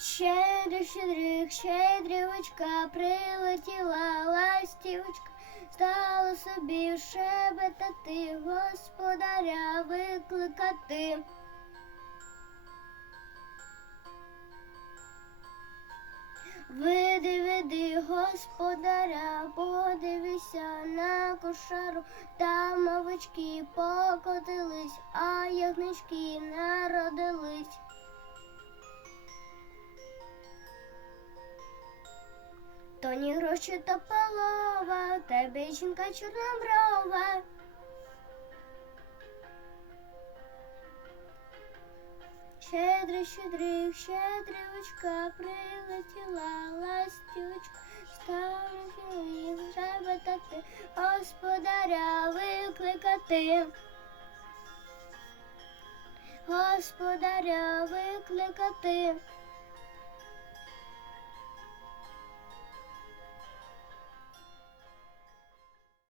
Щедрик, щедрик, щедрівочка, прилетіла ластівочка, стала собі шебетати, господаря викликати. Види, види, господаря, подивися на кошару, там овечки покотились, а ягнички народились. То ні гроші, то полова, тебе жінка чорноброва. Щедрий, щедрик, щедрівочка, прилетіла ластівочка, стала їм шебетати, господаря викликати. Господаря викликати.